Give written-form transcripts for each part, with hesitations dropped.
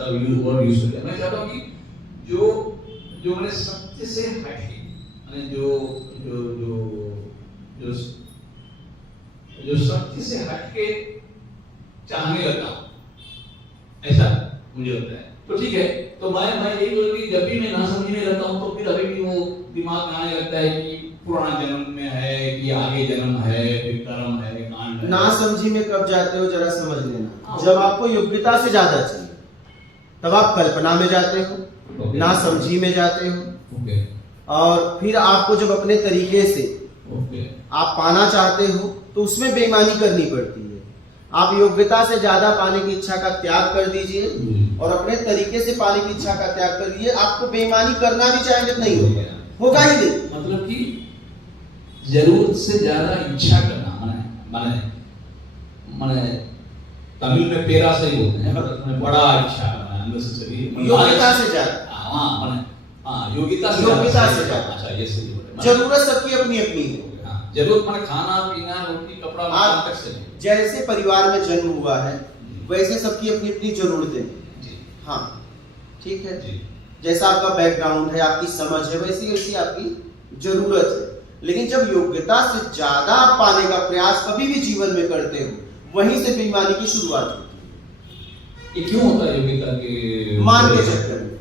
Word use किया। मैं चाहता हूँ कि जो मैंने सत्य से हटके, मैंने जो सत्य से हटके चाहने लगा, ऐसा मुझे लगता है। तो ठीक है, तो मैं यही बोलूँ कि जब भी मैं ना समझी में रहता हूँ तो फिर अभी भी वो दिमाग में आने लगता है कि पुराना जन्म में है कि आगे जन्म है, फिर कर्म है, कांड है। ना समझी में कब जाते हो जरा समझ लेना। जब आपको योग्यता से ज्यादा चाहिए तब आप कल्पना में जाते हो, ना समझी में जाते हो, और फिर आपको जब अपने तरीके से आप पाना चाहते हो तो उसमें बेईमानी करनी पड़ती है। आप योग्यता से ज्यादा पाने की इच्छा का त्याग कर दीजिए और अपने तरीके से पाने की इच्छा का त्याग कर दीजिए। आपको बेईमानी करना भी चाहेंगे तो नहीं होगा ही नहीं। मतलब कि जरूरत से ज्यादा इच्छा करना, माने तमिल में पेरा से ही बोलते हैं, बड़ा इच्छा करना, योग्यता से ज्यादा, योग्यता से ज्यादा। अच्छा, ये सही बोले। जरूरत सबकी अपनी अपनी है। जरूरत माने खाना पीना, रोटी कपड़ा, आज तक से जैसे परिवार में जन्म हुआ है वैसे सबकी अपनी अपनी जरूरतें। हाँ ठीक है, जैसा आपका बैकग्राउंड है, आपकी समझ है, वैसी वैसी आपकी जरूरत है। लेकिन जब योग्यता से ज्यादा आप पाने का प्रयास कभी भी जीवन में करते हो, वहीं से बेईमानी की शुरुआत होती है। ये क्यों होता है? योग्यता के मान के चक्कर में,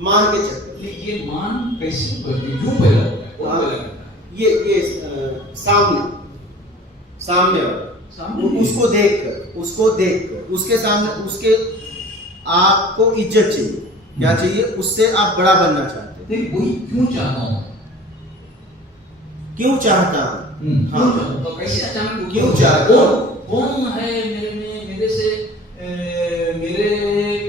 मान के चक्कर। ये मान कैसे क्यों पैदा होता है? ये सामने वाला, उसको देखकर उसके सामने उसके आपको इज्जत चाहिए, क्या चाहिए? उससे आप बड़ा बनना चाहते हैं। वही क्यों चाहता हूँ, क्यों चाहता हूँ, हाँ तो कैसे अचानक क्यों चाहता हूँ? कौन है मेरे से मेरे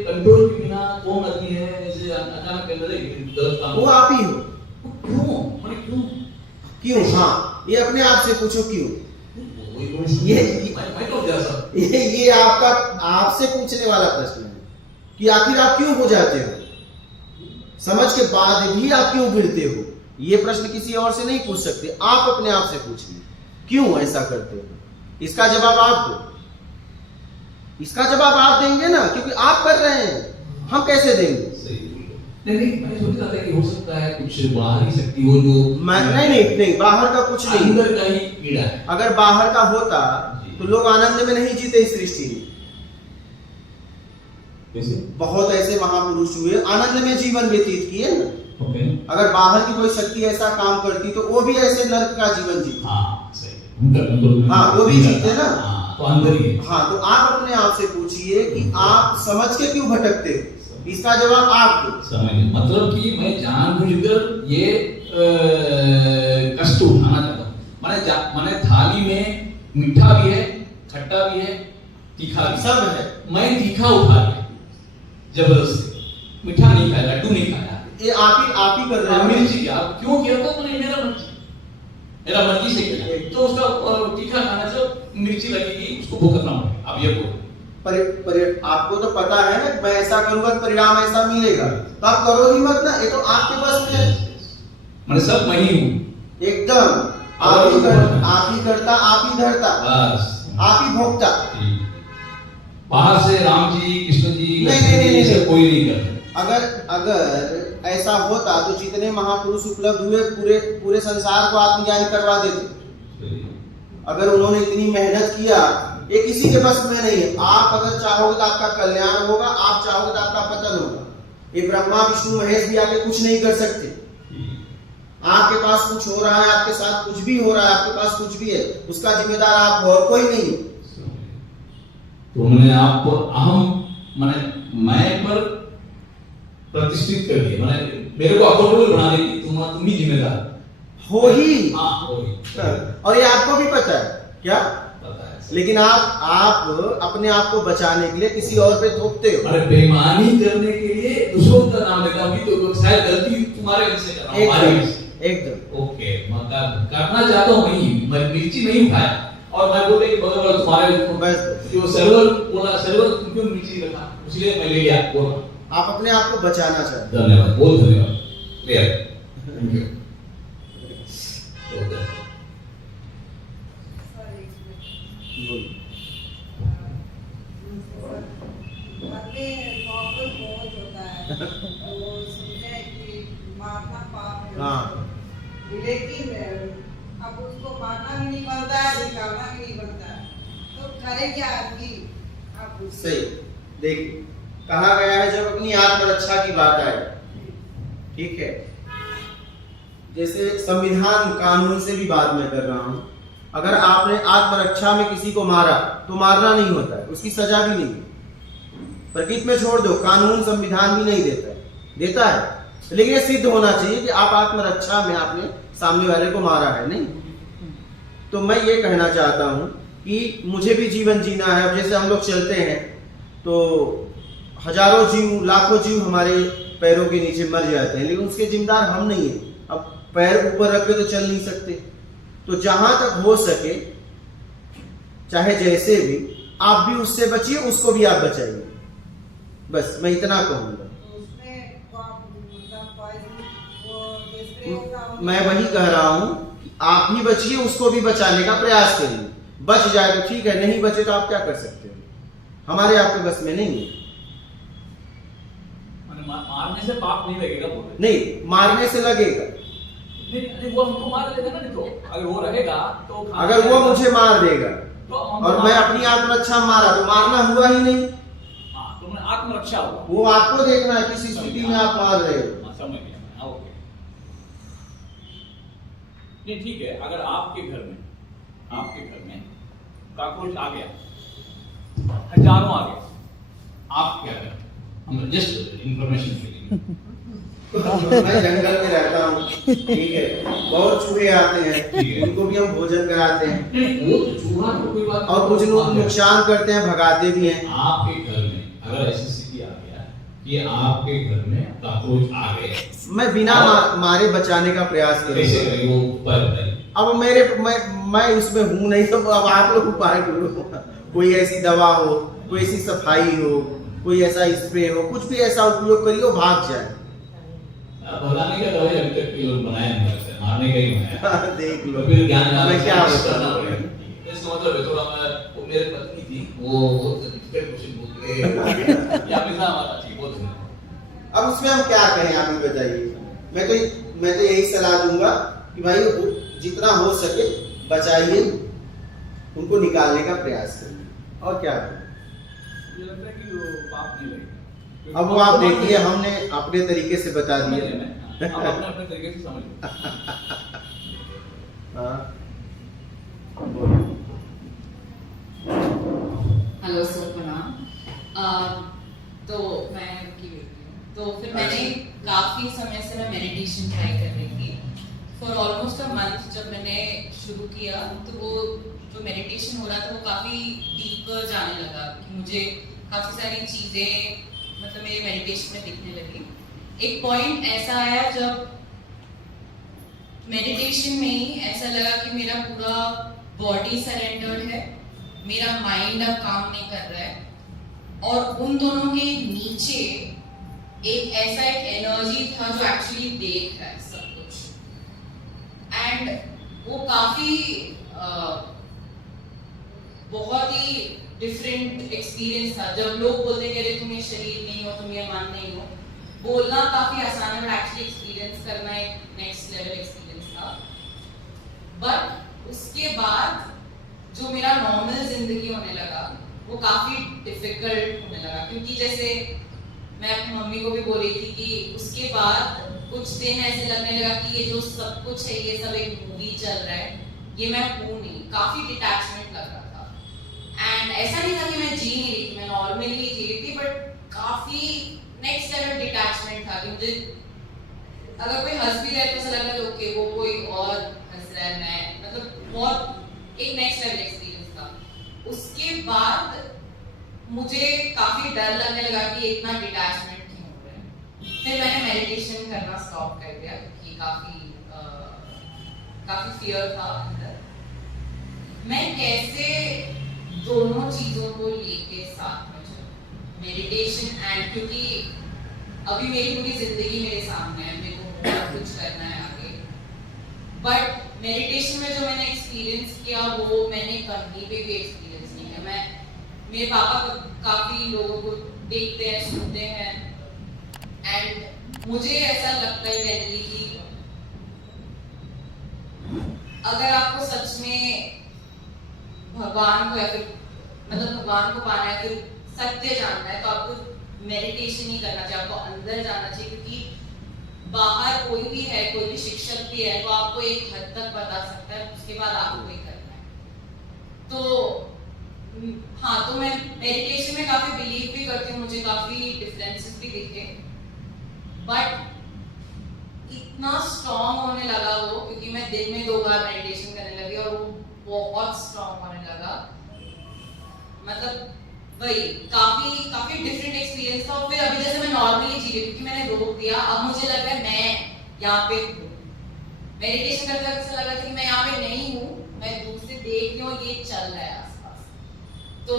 कंट्रोल के बिना कौन आदमी है जैसे अचानक गलत काम? वो आप ही हो। क्यों? हाँ, ये अपने आप से पूछो क्यों। ये आपका आपसे पूछने वाला प्रश्न है कि आखिर आप क्यों हो जाते हो, समझ के बाद भी आप क्यों गिरते हो। ये प्रश्न किसी और से नहीं पूछ सकते, आप अपने आप से पूछिए क्यों ऐसा करते हो। इसका जवाब आप दो, इसका जवाब आप देंगे ना, क्योंकि आप कर रहे हैं, हम कैसे देंगे? नहीं, मैं सोच रहा था कि हो सकता है कुछ बाहरी शक्ति हो जो नहीं, बाहर का कुछ नहीं, अंदर का ही कीड़ा है। अगर बाहर का होता तो लोग आनंद में नहीं जीते इस सृष्टि में। बहुत ऐसे महापुरुष हुए, आनंद में जीवन व्यतीत किए ना। अगर बाहर की कोई शक्ति ऐसा काम करती तो वो भी ऐसे नर्क का जीवन जीते। हाँ, वो भी जीते ना, तो अंदर ही। हाँ, तो आप अपने आप से पूछिए कि आप समझ के क्यों भटकते हो, इसका जवाब आप दो। मतलब कि मैं जानबूझकर ये कष्ट उठाना चाहता हूँ। माने थाली में मीठा भी है, खट्टा भी है, तीखा भी सब है। मैं तीखा उठा लिया जबरदस्ती, मीठा नहीं खाया, लड्डू नहीं खाया। ये आप ही कर रहे हैं। मिर्ची क्या क्यों किया? तो मैंने मेरा मर्जी से किया, तो उसका तीखा खाना से मिर्ची लगेगी, उसको भुगतना पड़ेगा। अब ये बोलो, आपको तो पता है ना, मैं ऐसा करूंगा तो परिणाम ऐसा मिलेगा, तो आप करो ही मत ना, ये तो आपके बस में है। मैं सब मैं ही हूँ, एकदम आप ही करता, आप ही धरता, आप ही भोगता। बाहर से राम जी, कृष्ण जी नहीं, कोई नहीं करता। अगर ऐसा होता तो जितने महापुरुष उपलब्ध हुए पूरे संसार को आत्मज्ञान करवा देते। अगर उन्होंने इतनी मेहनत किया, ये किसी के बस में नहीं है। आप अगर चाहोगे तो आपका कल्याण होगा, आप चाहोगे तो आपका पतन होगा। ये ब्रह्मा विष्णु महेश भी आके कुछ नहीं कर सकते। आपके पास कुछ हो रहा है, आपके साथ कुछ भी हो रहा है, आपके पास कुछ भी है, उसका जिम्मेदार आप हो, और कोई नहीं। तो उन्होंने आपको अहम मैं पर प्रतिष्ठित कर दिया, मेरे को अकाउंटेबल बना दी, तुम ही जिम्मेदार हो ही। हो ही। और ये आपको भी पता है क्या? लेकिन आप अपने आप को बचाने के लिए किसी और पे थोपते हो। अरे बेईमानी करने के लिए दूसरों का नाम लेता हूं, तो शायद गलती तुम्हारे वजह से कर रहा हूं। एकदम ओके, मतलब करना चाहता हूं, मैं मिर्ची नहीं खाया और मैं बोले कि बगल तुम्हारे जो सर्वर बोला, सर्वर तुम क्यों मिर्ची रखा, इसलिए मैं ले लिया। बोला आप अपने आप को बचाना चाहते। धन्यवाद, बहुत धन्यवाद, क्लियर, थैंक यू। अपने नॉर्मल वो सुनते हैं कि मारना पाप है। हाँ लेकिन अब उसको मारना भी नहीं बनता है, निकालना भी नहीं बनता है, तो करे क्या आदमी? आप उससे सही। देखिए कहा गया है जब अपनी आत्मरक्षा की बात आए, ठीक है, जैसे संविधान कानून से भी बात मैं कर रहा हूं, अगर आपने आत्मरक्षा में किसी को मारा तो मारना नहीं होता है, उसकी सजा भी नहीं है। प्रकृति में छोड़ दो, कानून संविधान भी नहीं देता है, देता है लेकिन ये सिद्ध होना चाहिए कि आप आत्मरक्षा में आपने सामने वाले को मारा है, नहीं। तो मैं ये कहना चाहता हूं कि मुझे भी जीवन जीना है। अब जैसे हम लोग चलते हैं तो हजारों जीव, लाखों जीव हमारे पैरों के नीचे मर जाते हैं, लेकिन उसके जिम्मेदार हम नहीं है। अब पैर ऊपर रख के तो चल नहीं सकते, तो जहां तक हो सके, चाहे जैसे भी, आप भी उससे बचिए, उसको भी आप बचाइए। बस मैं इतना कहूंगा। तो उसमें मतलब वो मैं वही कह रहा हूं, आप भी बचिए, उसको भी बचाने का प्रयास करिए। बच जाए तो ठीक है, नहीं बचे तो आप क्या कर सकते हो, हमारे आपके बस में नहीं है। मारने से पाप नहीं लगेगा, बोल रहे। नहीं, मारने से लगेगा। नहीं, वो हमको मार देगा ना, नहीं तो अगर वो रहेगा तो अगर वो मुझे मार देगा तो और मैं अपनी आत्मरक्षा मारा तो मारना हुआ ही नहीं। हाँ, तो आत्मरक्षा हुआ। वो आपको देखना है किस स्थिति में आप मार रहे हो। समझ गया, ओके। नहीं ठीक है, अगर आपके घर में कॉकरोच आ गया, हजारों आ गया, आप क्या करें? हम जस्ट इंफॉर्मेशन के लिए। मैं जंगल में रहता हूँ, ठीक है, बहुत चूहे आते हैं, उनको भी हम भोजन कराते हैं। वो चूहा तो कोई बात, और कुछ लोग नुकसान करते हैं, भगाते भी हैं। आपके घर में अगर ऐसी स्थिति आ गया कि आपके घर में कॉकरोच आ गए, मैं बिना मारे बचाने का प्रयास कैसे करूंगा। करें? वो उपाय बताइए। अब मैं उसमें हूं नहीं, तो अब आप लोग उपाय करो। कोई ऐसी दवा हो, कोई ऐसी सफाई हो, कोई ऐसा स्प्रे हो, कुछ भी ऐसा उपयोग करिए वो भाग जाए। भगाने का दवाई अभी तक लोग बनाए नहीं करते, मारने का ही बनाया। देख लो, तो फिर ज्ञान मैं क्या करना पड़ेगा। इसका मतलब है थोड़ा वो मेरे पत्नी थी, वो डिफिकल्ट क्वेश्चन पूछ रहे हैं या हमेशा हमारा ठीक बहुत है। अब उसमें हम क्या कहें, आप ही बताइए। मैं तो यही सलाह दूंगा कि भाई जितना हो सके बचाइए, उनको निकालने का प्रयास करिए, और क्या करें। मुझे लगता है कि वो पाप नहीं लगेगा। अब वो आप देखिए, हमने अपने तरीके से बता दिया। हम अपने तरीके से समझ हेलो सर, प्रणाम। तो मैं की बेटी हूँ। तो फिर मैंने काफ़ी समय से मैं मेडिटेशन ट्राई कर रही थी। फॉर ऑलमोस्ट अ मंथ जब मैंने शुरू किया तो वो जो मेडिटेशन हो रहा था वो काफ़ी डीपर जाने लगा कि मुझे काफ़ी सारी चीज़ें मतलब मेरे मेडिटेशन में दिखने लगी। एक पॉइंट ऐसा आया जब मेडिटेशन में ही ऐसा लगा कि मेरा पूरा बॉडी सरेंडर्ड है, मेरा माइंड अब काम नहीं कर रहा है, और उन दोनों के नीचे एक ऐसा एक एनर्जी था जो एक्चुअली देख रहा है सब कुछ। एंड वो काफी बहुत ही डिफरेंट एक्सपीरियंस था। जब लोग बोलते कि अरे तुम ये शरीर नहीं हो, तुम ये मन नहीं हो, बोलना काफी आसान है, बट एक्चुअली एक्सपीरियंस करना एक नेक्स्ट लेवल एक्सपीरियंस था। बट उसके बाद जो मेरा नॉर्मल जिंदगी होने लगा वो काफी डिफिकल्ट होने लगा, क्योंकि जैसे मैं अपनी मम्मी को भी बोल रही थी कि उसके बाद कुछ दिन ऐसे लगने लगा कि ये जो सब कुछ है ये सब एक मूवी चल रहा है, ये मैं हूँ नहीं। काफी डिटैचमेंट लग रहा था। एंड ऐसा नहीं था कि मैं जी नहीं रही थी, मैं नॉर्मली जी रही थी, बट काफी नेक्स्ट लेवल डिटैचमेंट था कि मुझे अगर कोई हंस भी रहा है तो ऐसा लग रहा है ओके वो कोई और हंस रहा है, मैं मतलब बहुत एक नेक्स्ट लेवल एक्सपीरियंस था। उसके बाद मुझे काफी डर लगने लगा कि इतना डिटैचमेंट क्यों हो रहा है। फिर मैंने मेडिटेशन करना स्टॉप कर दिया क्योंकि काफी फियर था अंदर। मैं कैसे दोनों चीजों को लेके साथ में चलूं, मेडिटेशन एंड, क्योंकि अभी मेरी पूरी जिंदगी मेरे सामने है, मेरे को बहुत कुछ करना है आगे, बट मेडिटेशन में जो मैंने एक्सपीरियंस किया वो मैंने कहीं पे भी एक्सपीरियंस नहीं किया। मेरे पापा काफी लोगों को देखते हैं, सुनते हैं, एंड मुझे ऐसा लगता है जनरली कि अगर आपको सच में भगवान को या फिर मतलब भगवान को पाना है, फिर सत्य जानना है, तो आपको मेडिटेशन ही करना चाहिए, आपको अंदर जाना चाहिए, क्योंकि बाहर कोई भी है, कोई भी शिक्षक भी है, तो आपको एक हद तक बता सकता है, उसके बाद आपको ही करना है। तो हाँ, तो मैं मेडिटेशन में काफी बिलीव भी करती हूँ, मुझे काफी डिफरेंसेस भी दिखे, बट इतना स्ट्रॉन्ग होने लगा वो, क्योंकि मैं दिन में 2 बार मेडिटेशन करने लगी और वो बहुत स्ट्रॉन्ग होने लगा। मतलब वही काफी डिफरेंट एक्सपीरियंस था। और फिर अभी जैसे मैं नॉर्मली जी रही हूँ, क्योंकि मैंने रोक दिया, अब मुझे लग रहा है मैं यहाँ पे हूँ। मेडिटेशन करते वक्त ऐसा लगा था कि मैं यहाँ पे नहीं हूँ, मैं दूर से देख रही हूँ, ये चल रहा है आसपास। तो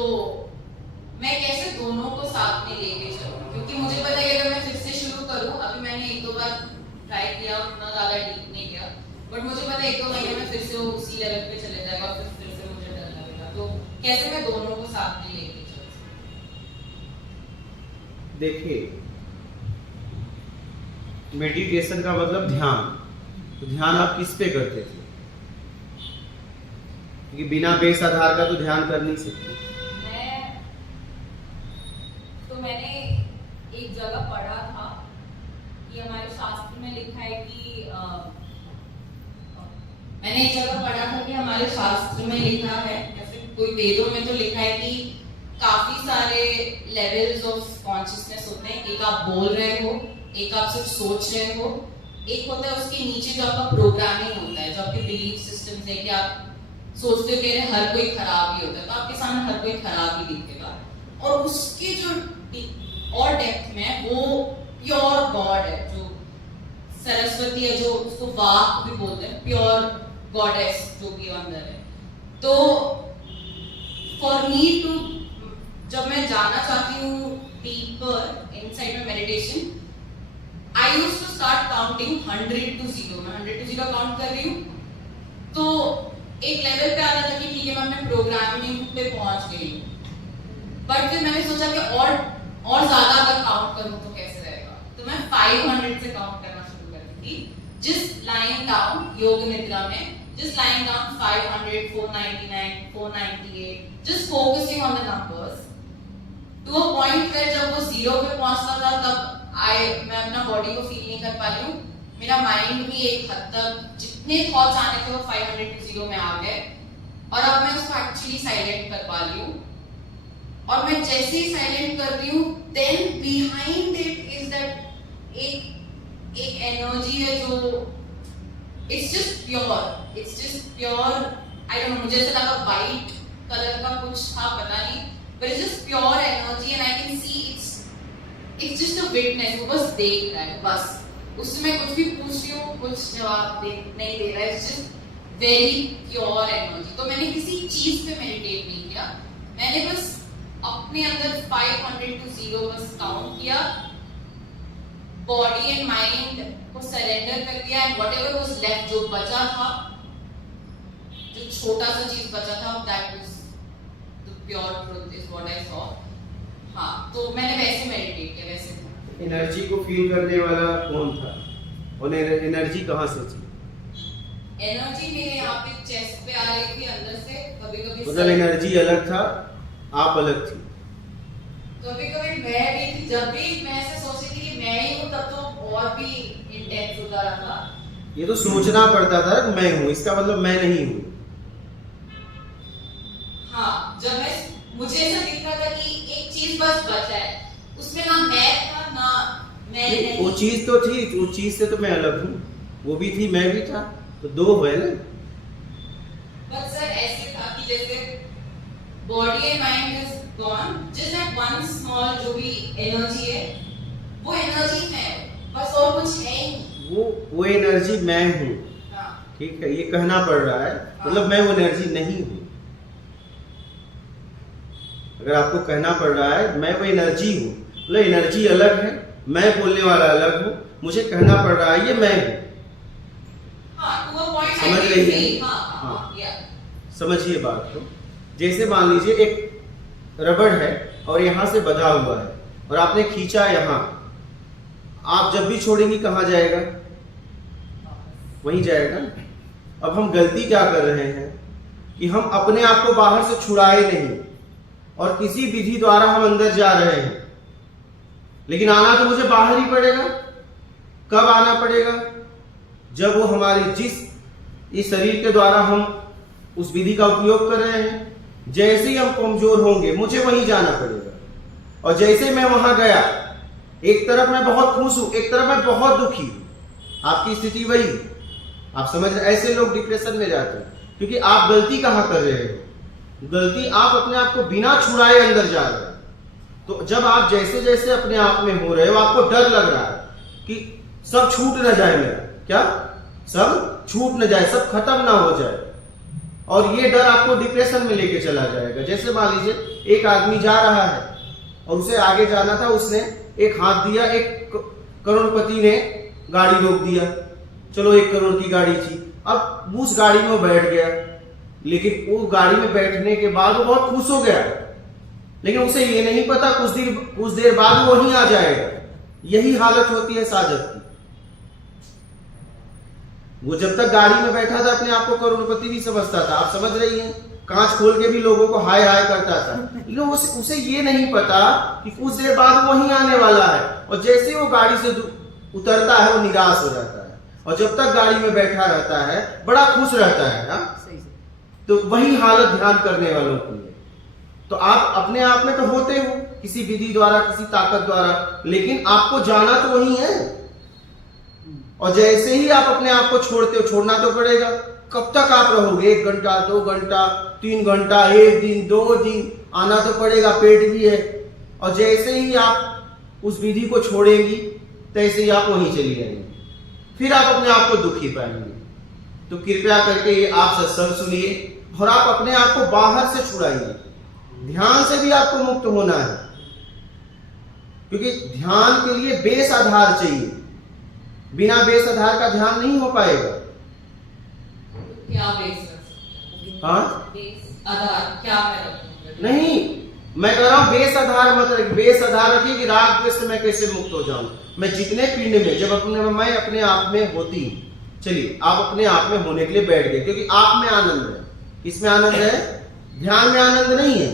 मैं कैसे दोनों को साथ में लेके चलूँ, क्योंकि मुझे पता है कि अगर मैं फिर से शुरू करूँ, अभी मैंने 1-2 बार ट्राई किया, उतना ज्यादा डीप नहीं किया, बट मुझे पता है 1-2 महीने में फिर से वो उसी लेवल पे चले जाएगा, फिर से मुझे डर लगेगा। तो कैसे मैं दोनों को साथ में लेके चलूँ? देखिए, मेडिटेशन का मतलब ध्यान। तो ध्यान आप किस पे करते थे? क्योंकि बिना बेस आधार का तो ध्यान कर नहीं सकते। मैंने एक जगह पढ़ा था कि हमारे शास्त्र में लिखा है कि मैंने एक जगह पढ़ा था कि हमारे शास्त्र में लिखा है, या फिर कोई वेदों में तो लिखा है कि काफी सारे लेवल्स ऑफ कॉन्शियसनेस होते हैं। एक आप बोल रहे हो, एक आप सिर्फ सोच रहे हो, एक होता है उसके नीचे जो आपका प्रोग्रामिंग होता है, जो आपके बिलीफ सिस्टम है कि आप सोचते हो कि हर कोई खराब ही होता है, तो आपके सामने हर कोई खराब ही दिखेगा। और उसके जो और डेप्थ में वो प्योर गॉड है, जो सरस्वती है, जो उसको वाक भी बोलते हैं, प्योर गॉडेस जो भी अंदर है। तो फॉर मी टू, जब मैं जाना चाहती हूँ डीपर इनसाइड में meditation, I used to start counting 100 to 0। मैं 100 to 0 काउंट कर रही हूँ, तो एक लेवल पे आता था कि ठीक है मैं अपने प्रोग्रामिंग पे पहुंच गई हूँ। बट फिर मैंने सोचा कि और ज्यादा अगर काउंट करूँ तो कैसे रहेगा, तो मैं 500 से काउंट करना शुरू कर दी थी। जिस लाइन डाउन योग निद्रा में, जिस line down 500, 499, 498, just focusing on the numbers to a point पर जब वो 0 पे पहुंचता था, तब मैं अपना बॉडी को फील नहीं कर पा रही हूँ। मेरा माइंड भी एक हद तक जितने थॉट्स आने थे वो 500 to 0 में आ गए, और अब मैं उसको एक्चुअली साइलेंट कर पा रही हूँ। और मैं जैसे ही साइलेंट कर रही हूँ, then behind it is that एक एनर्जी है जो it's just pure, I don't know, मुझे ऐसा लगा वाइट कलर का कुछ था, पता नहीं, but it's just pure energy and I can see it's just a witness. वो बस देख रहा है, बस उससे मैं कुछ भी पूछ रही हूँ, कुछ जवाब नहीं दे रहा है, it's just very pure energy. तो मैंने किसी चीज पे मेडिटेट नहीं किया, मैंने बस अपने अंदर 500 to 0 बस काउंट किया, बॉडी एंड माइंड को सरेंडर कर दिया, एंड व्हाटएवर वाज लेफ्ट, जो बचा था, जो छोटा सा चीज बचा था, that was the pure truth is what I saw. हाँ, तो मैंने वैसे मेडिटेट किया, वैसे। एनर्जी को फील करने वाला कौन था, और एनर्जी कहाँ से थी? एनर्जी मेरे यहाँ पे चेस्ट पे आ रही थी अंदर से, कभी-कभी मतलब एनर्जी अलग था, आप अलग थी। कभी-कभी मैं भी थी, जब भी मैं ऐसे सोचती थी कि मैं ही हूँ, तब तो और भी इंटेंस होता रहा था। ये तो सोचना पड़ता था कि मैं हूँ, इसका मतलब मैं नहीं हूँ। हाँ, जब मुझे ऐसा दिख रहा था कि एक चीज बस बचा है, उसमें ना मैं था ना मैं नहीं। वो चीज तो थी, वो चीज से तो मैं अलग हूँ, वो भी थी, मैं भी था, तो दो हुए ना। बट सर ऐसे था कि जैसे body and mind is gone, just that one small जो भी एनर्जी है, वो एनर्जी है, बस और कुछ है ही नहीं। वो एनर्जी मैं हूँ। हाँ, ठीक है, ये कहना पड़ रहा है, मतलब मैं वो एनर्जी नहीं हूँ। अगर आपको कहना पड़ रहा है मैं वो एनर्जी हूँ, मतलब एनर्जी अलग है, मैं बोलने वाला अलग हूँ, मुझे कहना पड़ रहा है ये मैं हूँ। समझ रही है? हाँ, समझिए बात को। जैसे मान लीजिए एक रबड़ है और यहाँ से बंधा हुआ है, और आपने खींचा यहाँ, आप जब भी छोड़ेंगी कहाँ जाएगा? वहीं जाएगा। अब हम गलती क्या कर रहे हैं कि हम अपने आप को बाहर से छुड़ाए नहीं और किसी विधि द्वारा हम अंदर जा रहे हैं, लेकिन आना तो मुझे बाहर ही पड़ेगा। कब आना पड़ेगा? जब वो हमारे इस शरीर के द्वारा हम उस विधि का उपयोग कर रहे हैं, जैसे ही हम कमजोर होंगे मुझे वहीं जाना पड़ेगा। और जैसे मैं वहां गया, एक तरफ मैं बहुत खुश हूं, एक तरफ मैं बहुत दुखी हूं। आपकी स्थिति वही, आप समझ रहे? ऐसे लोग डिप्रेशन में जाते हैं क्योंकि आप गलती कहां कर रहे हो? गलती आप अपने आप को बिना छुड़ाए अंदर जा रहे हो। तो जब आप जैसे जैसे अपने आप में हो रहे हो, आपको डर लग रहा है कि सब छूट न जाए मेरा, क्या सब छूट न जाए, सब खत्म ना हो जाए, और ये डर आपको डिप्रेशन में लेके चला जाएगा। जैसे मान लीजिए एक आदमी जा रहा है और उसे आगे जाना था, उसने एक हाथ दिया, एक करोड़पति ने गाड़ी रोक दिया, चलो 1 करोड़ की गाड़ी थी, अब उस गाड़ी में वो बैठ गया, लेकिन वो गाड़ी में बैठने के बाद वो बहुत खुश हो गया, लेकिन उसे ये नहीं पता कुछ देर बाद वो वहीं आ जाएगा। यही हालत होती है साधक की। वो जब तक गाड़ी में बैठा था अपने आप को करोड़पति भी समझता था, आप समझ रही हैं, कांच खोल के भी लोगों को हाय हाय करता था, लेकिन उसे ये नहीं पता कि कुछ देर बाद वहीं आने वाला है, और जैसे वो गाड़ी से उतरता है वो निराश हो जाता है, और जब तक गाड़ी में बैठा रहता है बड़ा खुश रहता है ना? तो वही हालत ध्यान करने वालों की है। तो आप अपने आप में तो होते हो किसी विधि द्वारा, किसी ताकत द्वारा, लेकिन आपको जाना तो वही है। और जैसे ही आप अपने आप को छोड़ते हो, छोड़ना तो पड़ेगा। कब तक आप रहोगे? 1 घंटा, 2 घंटा, 3 घंटा, 1 दिन, 2 दिन, आना तो पड़ेगा, पेट भी है। और जैसे ही आप उस विधि को छोड़ेंगी, तैसे ही आप वहीं चली जाएंगे, फिर आप अपने आप को दुखी पाएंगे। तो कृपया करके ये आप सत्संग सुनिए और आप अपने आप को बाहर से छुड़ाइए। ध्यान से भी आपको मुक्त होना है, क्योंकि ध्यान के लिए बेस आधार चाहिए। बिना बेस आधार का ध्यान नहीं हो पाएगा। क्या बेस? हाँ, बेस आधार क्या है? नहीं, मैं कह रहा हूं बेस आधार मत रखिए। बेस आधार रखिए कि राग द्वेष से मैं कैसे मुक्त हो जाऊं। मैं जितने पिंड में जब मैं अपने आप में होती हूं, चलिए आप अपने आप में होने के लिए बैठ गए, क्योंकि आप में आनंद है। किसमें आनंद है? ध्यान में आनंद नहीं है,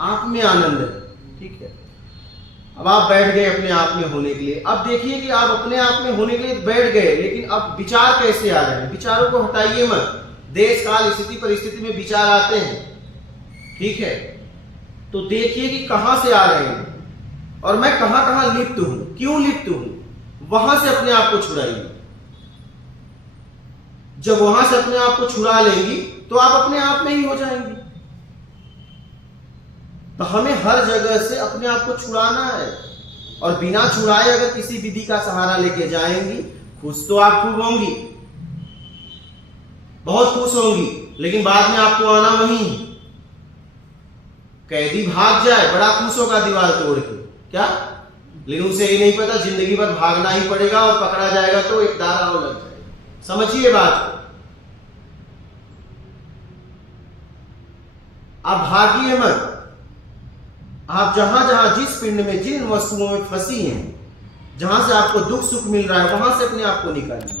आप में आनंद है। ठीक है, अब आप बैठ गए अपने आप में होने के लिए। अब देखिए कि आप अपने आप में होने के लिए बैठ गए, लेकिन अब विचार कैसे आ रहे हैं? विचारों को हटाइए मत। देश काल स्थिति परिस्थिति में विचार आते हैं, ठीक है, तो देखिए कि कहां से आ रहे हैं और मैं कहां कहां लिप्त हूं, क्यों लिप्त हूं, वहां से अपने आप को छुड़ाइए। जब वहां से अपने आप को छुड़ा लेंगी तो आप अपने आप में ही हो जाएंगी। तो हमें हर जगह से अपने आप को छुड़ाना है, और बिना छुड़ाए अगर किसी विधि का सहारा लेके जाएंगी, खुश तो आप खूब होंगी, बहुत खुश होंगी, लेकिन बाद में आपको आना वहीं। कैदी भाग जाए, बड़ा खुश होगा दीवार तोड़ के, क्या? लेकिन उसे ये नहीं पता जिंदगी भर भागना ही पड़ेगा, और पकड़ा जाएगा तो एक दारा और लग जाएगा। समझिए बात को। आप भागिए मत। आप जहां जहां जिस पिंड में जिन वस्तुओं में फंसी हैं, जहां से आपको दुख सुख मिल रहा है, वहां से अपने आप को निकालिए।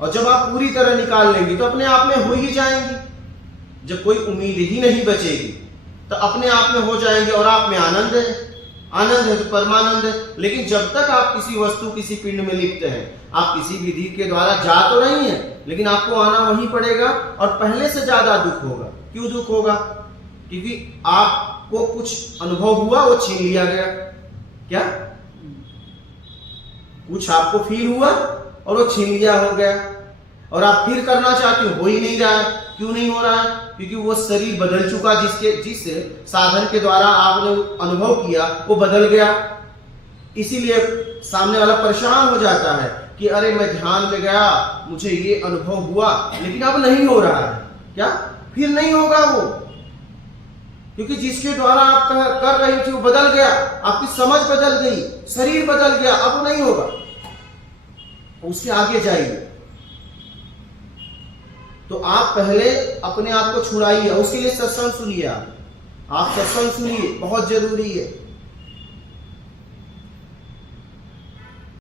और जब आप पूरी तरह निकाल लेंगे तो अपने आप में हो ही जाएंगी। जब कोई उम्मीद ही नहीं बचेगी तो अपने आप में हो जाएंगे, और आप में आनंद है। आनंद है तो परमानंद है। लेकिन जब तक आप किसी वस्तु, किसी पिंड में लिप्त हैं, आप किसी विधि के द्वारा जा तो नहीं है, लेकिन आपको आना वहीं पड़ेगा, और पहले से ज्यादा दुख होगा। क्यों दुख होगा? क्योंकि आपको कुछ अनुभव हुआ, वो छीन लिया गया। क्या? कुछ आपको फील हुआ और वो छीन लिया हो गया, और आप फिर करना चाहते हो ही नहीं रहा है। क्यों नहीं हो रहा है? क्योंकि वो शरीर बदल चुका, जिस साधन के द्वारा आपने अनुभव किया वो बदल गया। इसीलिए सामने वाला परेशान हो जाता है कि अरे मैं ध्यान में गया, मुझे ये अनुभव हुआ, लेकिन अब नहीं हो रहा है। क्या? फिर नहीं होगा वो, क्योंकि जिसके द्वारा आप कर रही थी वो बदल गया, आपकी समझ बदल गई, शरीर बदल गया, अब नहीं होगा। उसके आगे जाइए। तो आप पहले अपने आप को छुड़ाइए, उसके लिए सत्संग सुनिए। आप सत्संग सुनिए, बहुत जरूरी है।